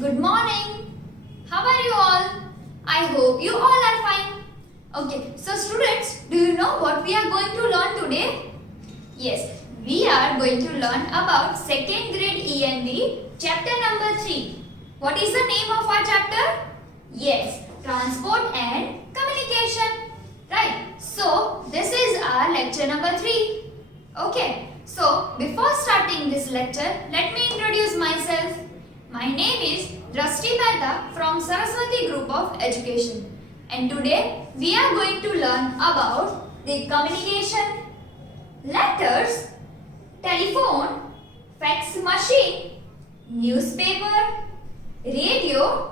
good morning. How are you all? I hope you all are fine. Okay, so students, do you know what we are going to learn today? Yes, we are going to learn about 2nd grade ENV chapter number 3. What is the name of our chapter? Yes, transport and communication. Right, so this is our lecture number 3. Okay, so before starting this lecture, let me introduce myself. My name is Drashti Mehta from Saraswati Group of Education, and today we are going to learn about the communication, letters, telephone, fax machine, newspaper, radio,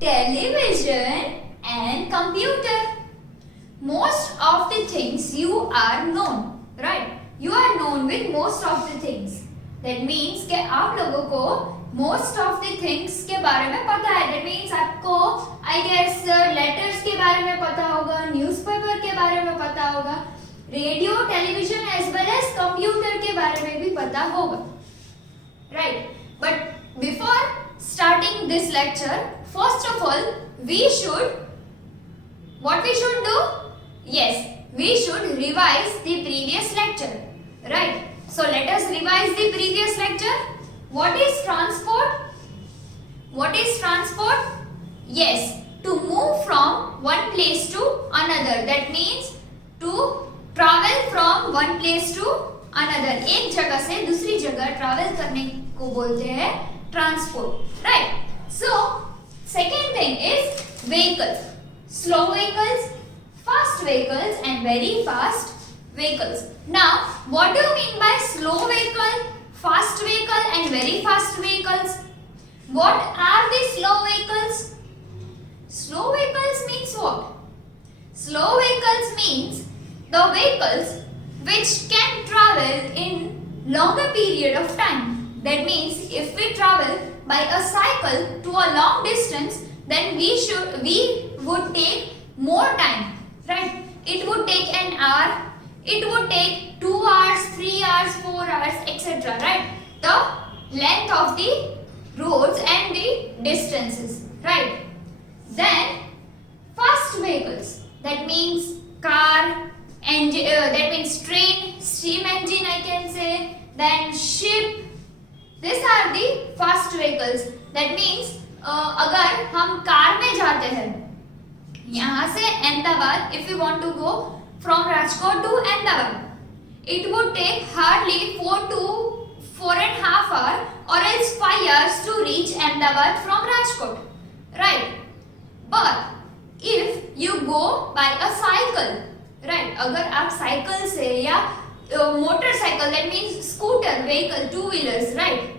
television and computer. Most of the things you are known, right? You are known with most of the things. That means कि आप लोगों को most of the things के बारे में पता है. That means आपको I guess letters के बारे में पता होगा, newspaper के बारे में पता होगा, radio, television as well as computer के बारे में भी पता होगा. Right? But before starting this lecture, first of all, what we should do? Yes, we should revise the previous lecture. Right? So let us revise the previous lecture. What is transport? What is transport? Yes, to move from one place to another. That means to travel from one place to another. एक जगह से दूसरी जगह travel करने को बोलते हैं transport. Right? So second thing is vehicles. Slow vehicles, fast vehicles and very fast vehicles. Now, what do you mean by slow vehicle, fast vehicle and very fast vehicles? What are the slow vehicles? Slow vehicles means what? Slow vehicles means the vehicles which can travel in longer period of time. That means if we travel by a cycle to a long distance, then we would take more time, right? It would take an hour, it would take 2 hours, 3 hours, 4 hours, etc. Right? The length of the roads and the distances. Right? Then fast vehicles. That means car, that means train, steam engine I can say. Then ship. These are the fast vehicles. That means अगर हम car में जाते हैं यहाँ से Ahmedabad, if we want to go from Rajkot to Ahmedabad, it would take hardly 4 to 4.5 hours or else 5 hours to reach Ahmedabad from Rajkot, right? But if you go by a cycle, right? अगर आप cycle से या motorcycle, that means scooter, vehicle, two wheelers, right?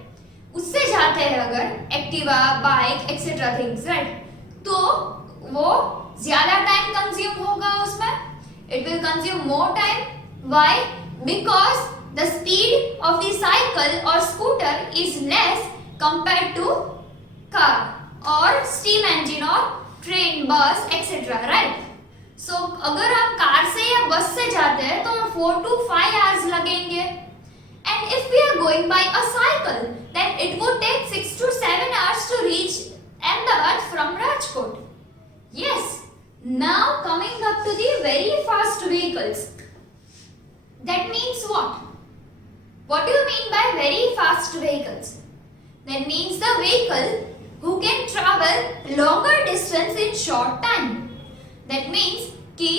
उससे जाते हैं अगर Activa, bike, etcetera things, right? तो वो ज्यादा टाइम कंज्यूम होगा उसमें. It will consume more time. Why? Because the speed of the cycle or scooter is less compared to car or steam engine or train, bus, etc. Right? So अगर आप car से या बस से जाते हैं तो 4 to 5 hours लगेंगे. And if we are going by a cycle, then it would take 6 to 7 hours to reach Ahmedabad from Rajkot. Yes. Now coming up to the very fast vehicles. That means what? What do you mean by very fast vehicles? That means the vehicle who can travel longer distance in short time. That means कि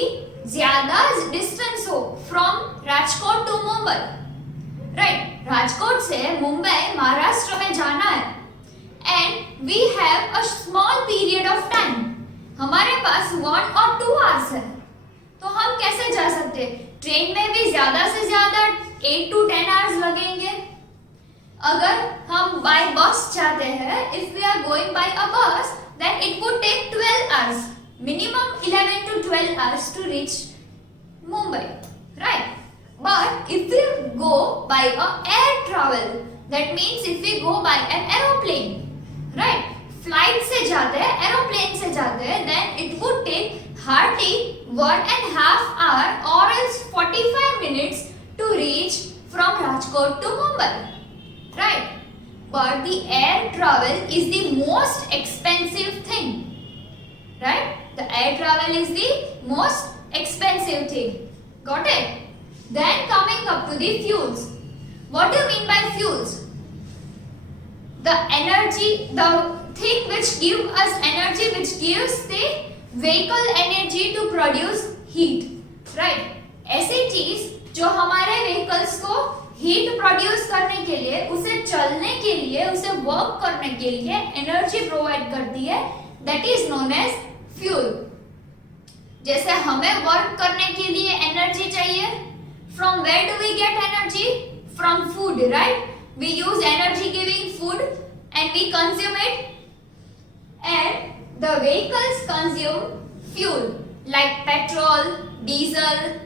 ज़्यादा distance हो from Rajkot to Mumbai. Right? Rajkot से मुंबई महाराष्ट्र में जाना है. And we have a small period of time. हमारे पास 1 or 2 hours है. तो हम कैसे जा सकते हैं? ट्रेन में भी ज्यादा से ज्यादा 8 to 10 hours लगेंगे. अगर हम बाय बस जाते हैं, if we are going by a bus, then it would take 12 hours. Minimum 11 to 12 hours to reach Mumbai. Right? But if we go by a air travel, that means if we go by an aeroplane, right? Flight से जाते हैं, aeroplane से जाते हैं, then it would take hardly 1.5 hours or else 45 minutes to reach from Rajkot to Mumbai, right? but the air travel is the most expensive thing. Right? The air travel is the most expensive thing. Got it? Then coming up to the fuels. What do you mean by fuels? The energy, the thing which gives us energy, which gives the vehicle energy to produce heat. Right? ऐसी चीज जो हमारे vehicles को heat produce करने के लिए, उसे चलने के लिए, उसे वर्क करने के लिए एनर्जी प्रोवाइड करती है, that is known as fuel. जैसे हमें वर्क करने के लिए एनर्जी चाहिए, from where do we get energy? From food, right? We use energy giving food and we consume it, and the vehicles consume fuel like petrol, diesel,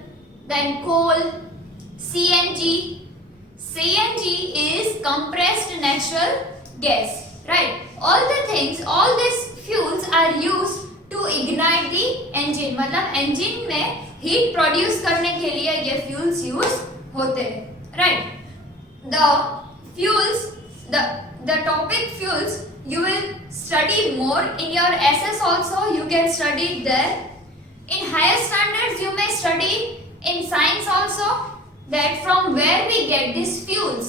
then coal, CNG. CNG is compressed natural gas, right? All the things, all these fuels are used to ignite the engine. मतलब engine में heat produce करने के लिए ये fuels use होते हैं, right? The fuels, the topic fuels you will study more in your SS also. You can study there. In higher standards you may study in science also that from where we get these fuels,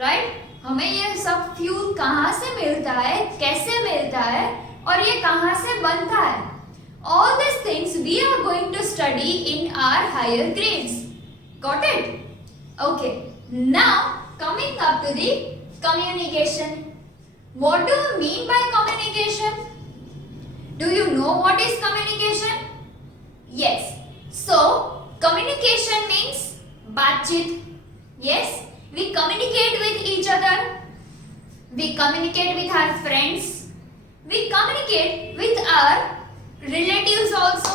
right? हमें ये सब fuel कहाँ से मिलता है, कैसे मिलता है और ये कहाँ से बनता है. All these things we are going to study in our higher grades. Got it? Okay. Now coming up to the communication. What do you mean by communication? Do you know what is communication? Yes. So communication means बातचीत. Yes, we communicate with each other. We communicate with our friends. We communicate with our relatives also.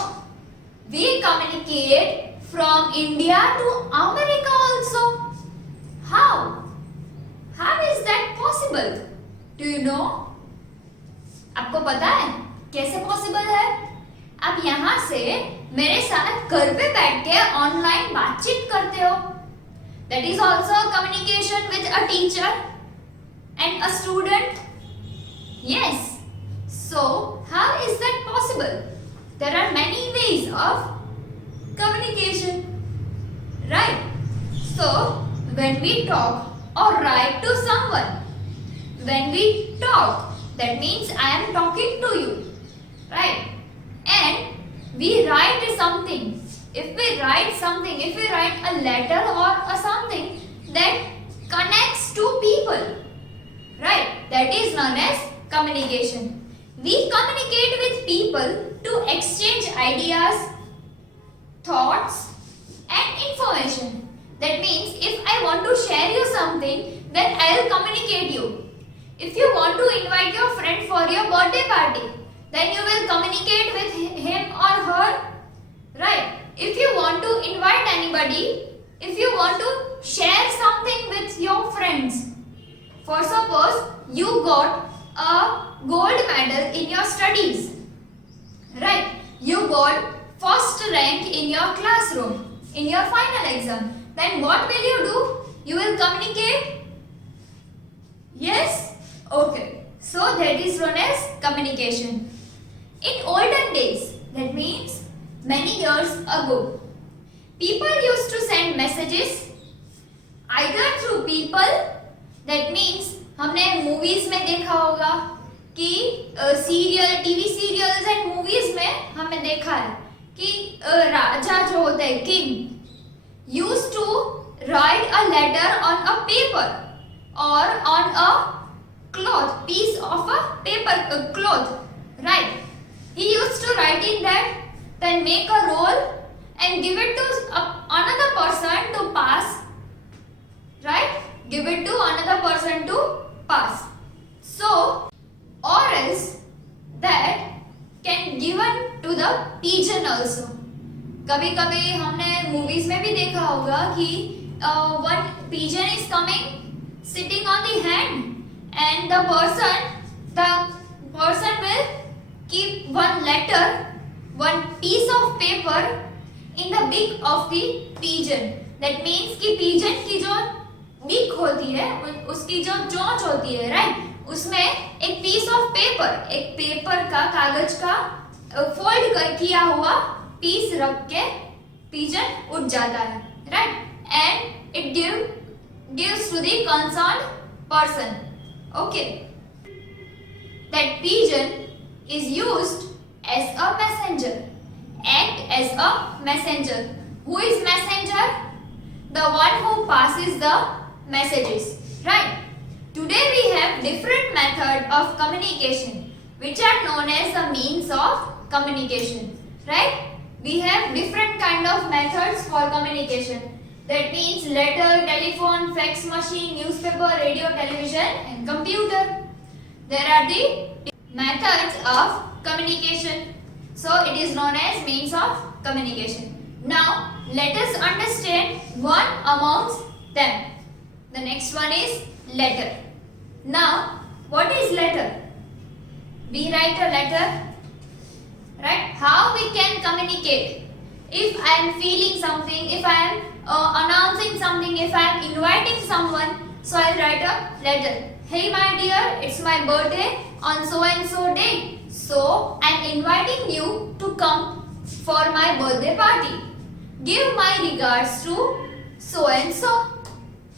We communicate from India to America also. How? How is that possible? Do you know? आपको पता है कैसे possible है? आप यहाँ से मेरे साथ घर पे बैठ के ऑनलाइन बातचीत करते हो. That is also communication with a teacher and a student. Yes. So, how is that possible? There are many ways of communication. Right? So, when we talk or write to someone, when we talk, that means I am talking to you. Right? And we write something. If we write something, if we write a letter or a something that connects two people, right? That is known as communication. We communicate with people to exchange ideas, thoughts and information. That means if I want to share you something, then I will communicate you. If you want to invite your friend for your birthday party, then you will communicate with him or her, right? If you want to invite anybody, if you want to share something with your friends, for suppose you got a gold medal in your studies, right? You got first rank in your classroom, in your final exam, then what will you do? You will communicate? Yes? Okay. So that is known as communication. In olden days, that means many years ago, people used to send messages either through people. That means हमने movies में देखा होगा कि serial, TV serials and movies में हमें देखा है कि राजा जो होते हैं, king, used to write a letter on a paper or on a cloth, piece of a paper cloth, right? He used to write in that, then make a roll and give it to another person to pass, right? Give it to another person to pass. So, or else that can given to the pigeon also. कभी कभी हमने movies में भी देखा होगा कि one pigeon is coming, sitting on the hand, and the person will keep one letter, one piece of paper in the beak of the pigeon. That means कि pigeon की जो वीक होती है, उसकी जो चोंच होती है, राइट, उसमें एक पीस ऑफ पेपर, एक पेपर का, कागज का फोल्ड किया हुआ पीस रख के पिजन उड़ जाता है, right, and it gives to the concerned person. Okay, that pigeon is used as a messenger, act as a messenger. Who is messenger? The one who passes the messages, right? Today we have different method of communication which are known as the means of communication, right? We have different kind of methods for communication. That means letter, telephone, fax machine, newspaper, radio, television and computer. There are the methods of communication. So it is known as means of communication. Now let us understand one amongst them. The next one is letter. Now what is letter? We write a letter, right? How we can communicate? If I am feeling something, if I am announcing something, if I am inviting someone, so I will write a letter. Hey my dear, it's my birthday on so and so date. So I am inviting you to come for my birthday party. Give my regards to so and so.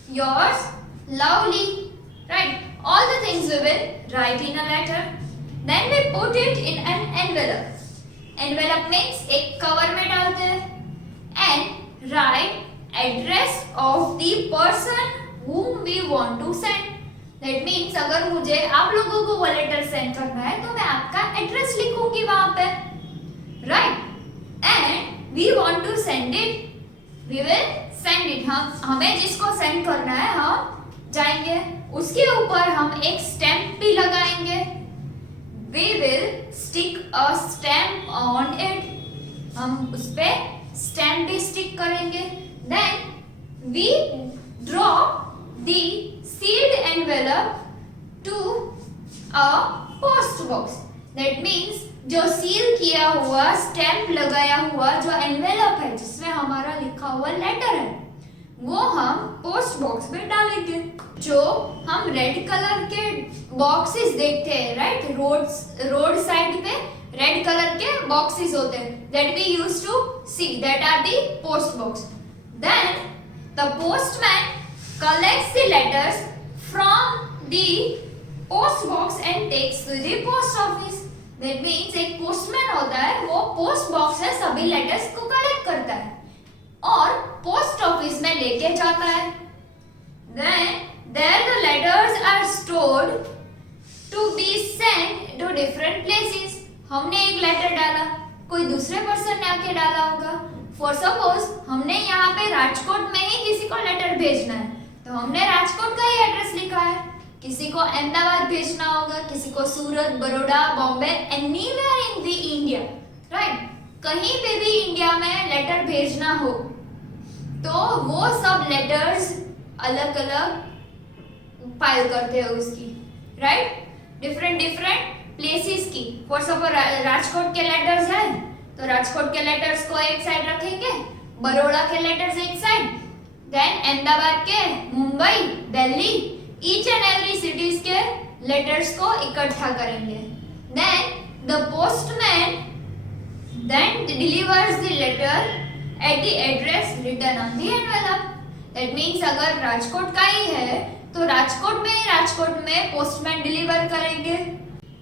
Yours, lovely. Right? All the things we will write in a letter. Then we put it in an envelope. Envelope means एक cover में डालते हैं and write address of the person whom we want to send. That means अगर मुझे आप लोगों को वो लेटर सेंड करना है तो मैं आपका एड्रेस लिखूंगी वहां पे, right? And we want to send it, we will send it. हमें जिसको सेंड करना है हम जाएंगे, उसके ऊपर हम एक स्टैम्प भी लगाएंगे. We will stick a stamp on it. हम उस पे स्टैम्प भी स्टिक करेंगे. Then we drop the sealed envelope to a post box. That means जो सील किया हुआ, स्टैम्प लगाया हुआ जो एनवेलप है जिसमें हमारा लिखा हुआ लेटर है, वो हम पोस्ट बॉक्स में डालेंगे. जो हम रेड कलर के बॉक्सेस देखते हैं, राइट, रोड साइड पे रेड कलर के बॉक्सेस होते हैं, that we used to see, that are the post box. Then the postman collects the letters from the post box and takes to the post office. That means एक postman होता है, वो post box से सभी letters को collect करता है और पोस्ट ऑफिस में लेके जाता है. Then there the letters are stored to be sent to different places. हमने एक लेटर डाला, कोई दूसरे पर्सन ने आके डाला होगा. फॉर सपोज हमने यहाँ पे राजकोट में ही किसी को लेटर भेजना है, तो हमने राजकोट का ही एड्रेस लिखा है. किसी को अहमदाबाद भेजना होगा, किसी को Surat, Baroda, Bombay, anywhere in the India, right, कहीं पे भी इंडिया में लेटर भेजना हो तो वो सब लेटर्स अलग अलग फाइल करते हो उसकी, राइट, डिफरेंट प्लेसेस की. फॉर सपोज राजकोट के लेटर्स हैं तो राजकोट के लेटर्स को एक साइड रखेंगे, बड़ौदा के लेटर्स एक साइड, देन अहमदाबाद के, Mumbai, Delhi, each and every cities के लेटर्स को इकट्ठा करेंगे. Then the postman then delivers the letter at the address written on the envelope. That means अगर राजकोट का ही है तो राजकोट में पोस्टमैन डिलीवर करेंगे.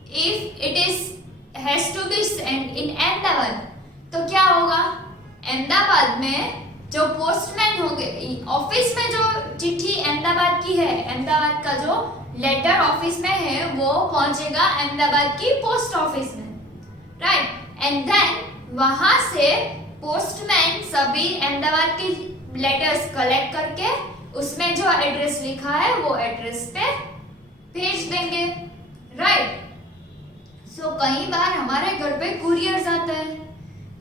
If it is has to be sent in Ahmedabad तो क्या होगा, अहमदाबाद में जो पोस्टमैन होंगे, ऑफिस में जो चिट्ठी अहमदाबाद की है, अहमदाबाद का जो लेटर ऑफिस में है वो पहुंचेगा अहमदाबाद की पोस्ट ऑफिस में, राइट, एंड देन वहां से पोस्टमैन सभी अहमदाबाद की लेटर्स कलेक्ट करके उसमें जो एड्रेस लिखा है वो एड्रेस पे भेज देंगे, राइट. सो कई बार हमारे घर पे कुरियर्स आते हैं,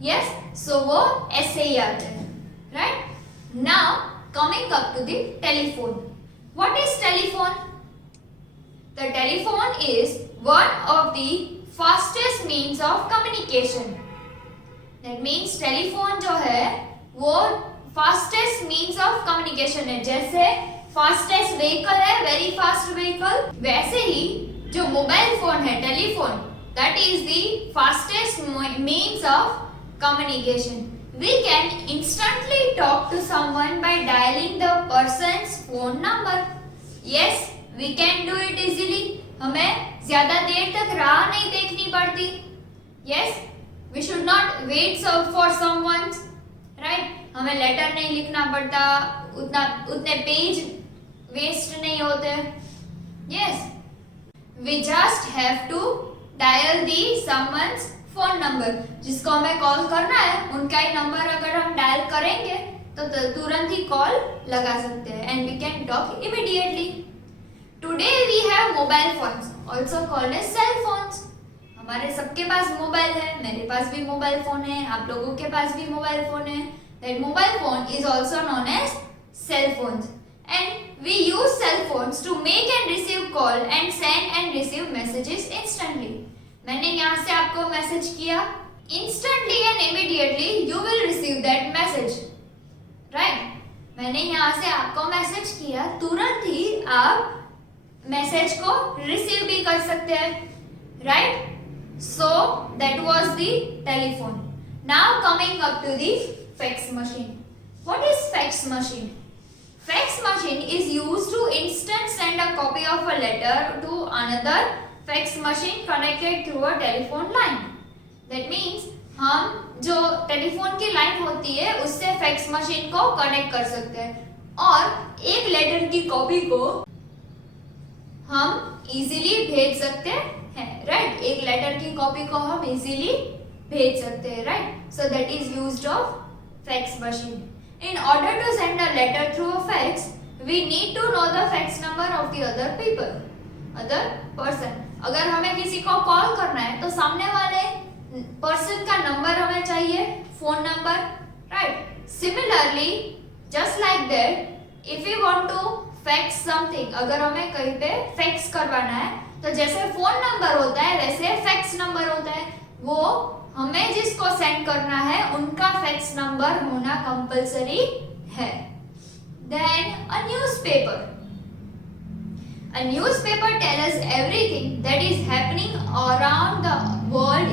यस, सो वो ऐसे ही आते हैं, right? Now coming up to the telephone. What is telephone? The telephone is one of the fastest means of communication. That means telephone जो है वो fastest means of communication है. जैसे फास्टेस्ट व्हीकल है, वेरी फास्ट व्हीकल, वैसे ही जो mobile phone है, telephone, that is the fastest means of communication. We can instantly talk to someone by dialing the person's phone number. Yes, we can do it easily. हमें ज्यादा देर तक राह नहीं देखनी पड़ती. Yes, we should not wait for someone. Right? हमें letter नहीं लिखना पड़ता, उतने पेज वेस्ट नहीं होते. Yes, we just have to dial the someone's phone number. जिसको हमें कॉल करना है उनका ही नंबर अगर हम डायल करेंगे तो तुरंत ही कॉल लगा सकते हैं. And we can talk immediately. Today we have mobile phones, also called as cell phones. हमारे सबके पास मोबाइल है, मेरे पास भी मोबाइल फोन है, आप लोगों के पास भी मोबाइल फोन है. That mobile phone is also known as cell phones. And we use cell phones to make and receive call and send and receive messages instantly. मैंने यहाँ से आपको मैसेज किया, instantly and immediately you will receive that message. Right? मैंने यहाँ से आपको message किया, तुरंत ही आप मैसेज को रिसीव भी कर सकते हैं. Right? So that was the telephone. Now coming up to the fax machine. What is fax machine? Fax machine is used to instant send a copy of a letter to another fax machine connected through a telephone line. That means हम जो telephone की line होती है उससे fax machine को connect कर सकते हैं और एक लेटर की कॉपी को हम इजीली भेज सकते हैं. राइट? एक लेटर की कॉपी को हम इजीली भेज सकते हैं. Right? So that is used of fax machine. In order to send a letter through a fax, we need to know the fax number of the other person. अगर हमें किसी को कॉल करना है तो सामने वाले पर्सन का नंबर हमें चाहिए, phone number. Right? Similarly, just like that, if you want to fax something, अगर हमें कहीं पे फैक्स करवाना है तो जैसे फोन नंबर होता है वैसे फैक्स नंबर होता है. वो हमें जिसको सेंड करना है उनका फैक्स नंबर होना कंपलसरी है. Then a newspaper. A newspaper tells us everything that is happening around the world.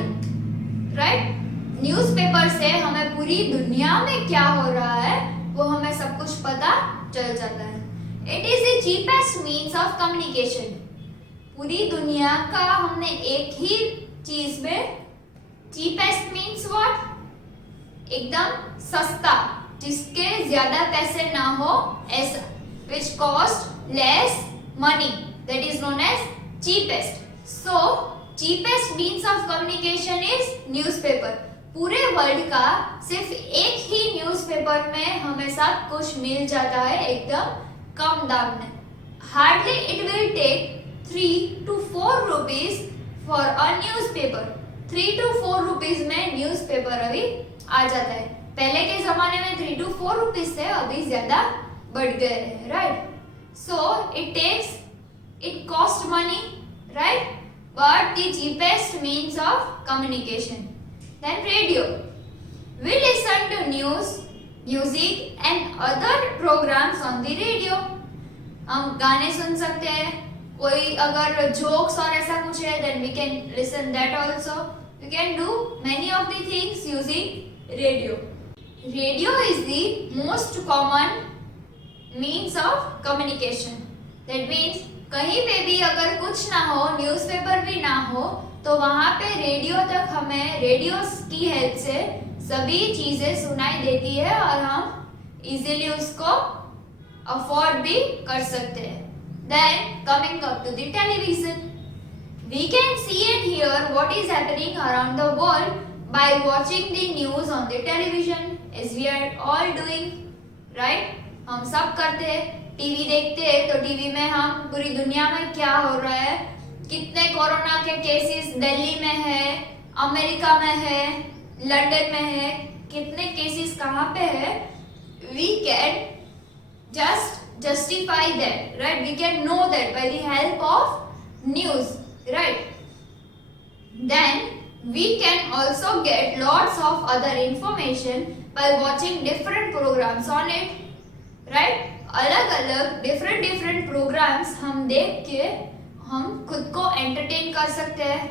Right? Newspaper से हमें पूरी दुनिया में क्या हो रहा है वो हमें सब कुछ पता चल जाता है. It is the cheapest means of communication. पूरी दुनिया का हमने एक ही चीज में, cheapest means what? एकदम सस्ता, जिसके ज्यादा पैसे ना हो ऐसा, which cost less money, that is known as cheapest. So cheapest means of communication is newspaper. पूरे वर्ल्ड का सिर्फ एक ही न्यूज़पेपर में हमें सब कुछ मिल जाता है एकदम कम दाम में. Hardly it will take 3 to 4 rupees for a newspaper. 3 to 4 rupees में न्यूज़पेपर अभी आ जाता है. पहले के जमाने में 3 to 4 rupees थे, अभी ज्यादा बढ़ गए हैं. Right? So it cost money, right? But the cheapest means of communication. Then radio. We listen to news, music and other programs on the radio. हम गाने सुन सकते हैं, कोई अगर जोक्स और ऐसा कुछ है then we can listen that also. We can do many of the things using radio. Radio is the most common means of communication. That means कहीं पे भी अगर कुछ ना हो, न्यूज़पेपर भी ना हो, तो वहाँ पे रेडियो तक हमें रेडियो की हेल्प से सभी चीजें सुनाई देती है और हम इजीली उसको अफोर्ड भी कर सकते हैं. Then coming up to the television, we can see and hear what is happening around the world by watching the news on the television, as we are all doing, right? हम सब करते हैं, TV देखते हैं तो TV में हम पूरी दुनिया में क्या हो रहा है, कितने कोरोना के केसेस दिल्ली में है, अमेरिका में है, लंदन में है, कितने केसेस कहाँ पे है, we can just justify that, right? We can know that by the help of news, right? Then we can also get lots of other information by watching different programs on it, right? अलग अलग different programmes हम देख के हम खुद को entertain कर सकते हैं,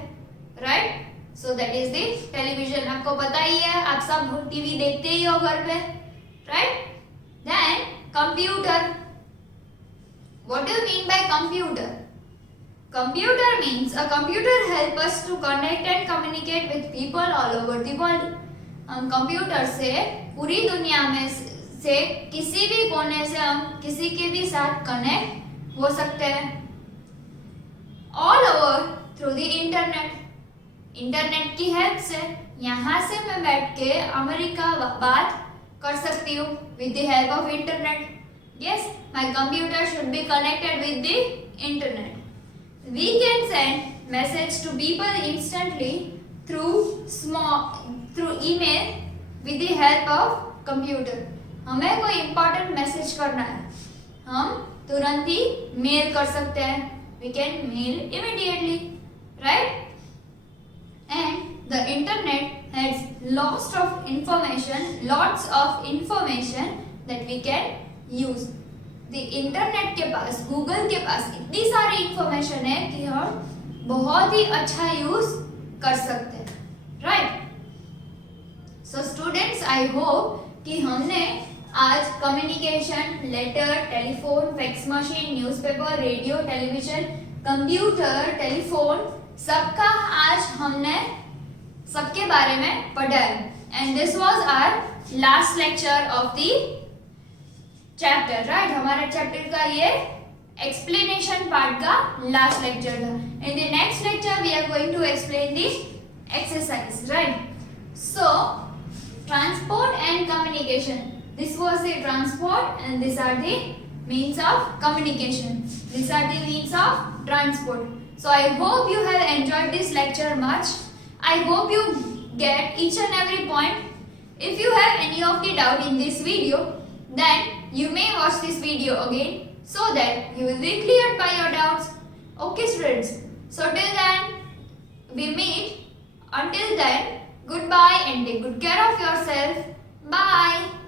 right? So that is the television. आपको पता ही है, आप सब टीवी देखते ही हो घर पे, right? Then computer. What do you mean by computer? Computer means a computer help us to connect and communicate with people all over the world. हम कंप्यूटर से पूरी दुनिया में से किसी भी कोने से हम किसी के भी साथ कनेक्ट हो सकते हैं, all over through the internet. Internet की हेल्प से यहाँ से मैं बैठ के अमेरिका बात कर सकती हूँ with the help of internet. Yes, my computer should be connected with the internet. We can send message to people instantly through email with the help of computer. हमें कोई important message करना है, हम तुरंत ही मेल कर सकते हैं। We can mail immediately, right? And the internet has lots of information that we can use. Internet के पास, गूगल के पास इतनी सारी इंफॉर्मेशन है कि हम बहुत ही अच्छा यूज कर सकते हैं, right? So students, I hope कि हमने आज communication, letter, telephone, fax machine, newspaper, radio, television, computer, telephone, सबका आज हमने सबके बारे में पढ़ा है। And this was our last lecture of the chapter, right? हमारा चैप्टर का ये एक्सप्लेनेशन पार्ट का लास्ट लेक्चर था। In the next lecture we are going to explain the exercise, right? So transport and communication, this was the transport and this are the means of communication. These are the means of transport. So I hope you have enjoyed this lecture much. I hope you get each and every point. If you have any of the doubt in this video, then you may watch this video again so that you will be cleared by your doubts. Okay students, so till then we meet. Until then, goodbye and take good care of yourself. Bye.